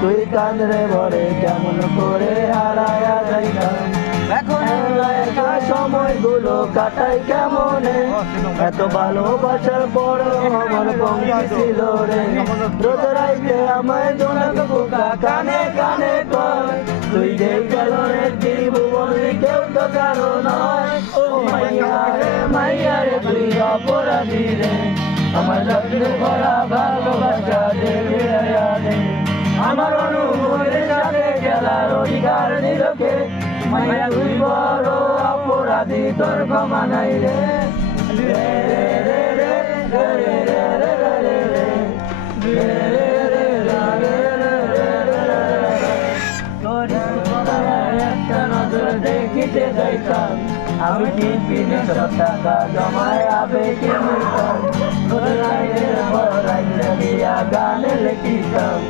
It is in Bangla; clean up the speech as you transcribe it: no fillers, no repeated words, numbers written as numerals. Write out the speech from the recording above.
তুই কাঁদরে ভরে কেমন করে হারায়া যাইতাম, এখন একা সময়গুলো কাটাই কেমনে, এত ভালোবাসার পর আমার কমতি ছিল রে, রোজ রাইতে আমায় জোনাক বোকা কানে কানে কয়, তুই যে কারণে ত্রিভুবনে কেউ তো কারো নয়, ও মাইয়া রে তুই অপরাধী রে, আমার যত্নে ভরা ভালোবাসা দে ফিরাইয়া দে, আমার অনুভবের সাথে খেলার অধিকার দিলকে, মাইয়া তুই বড় অপরাধী তোর ক্ষমা নাই রে, রে রে রে রে রে রে রে রে রে রে একটা নজর দেখিতে যাইতাম, আমি টিফিনে সব টাকা জমায় আবেগে নিতাম, গানে লিখিতাম।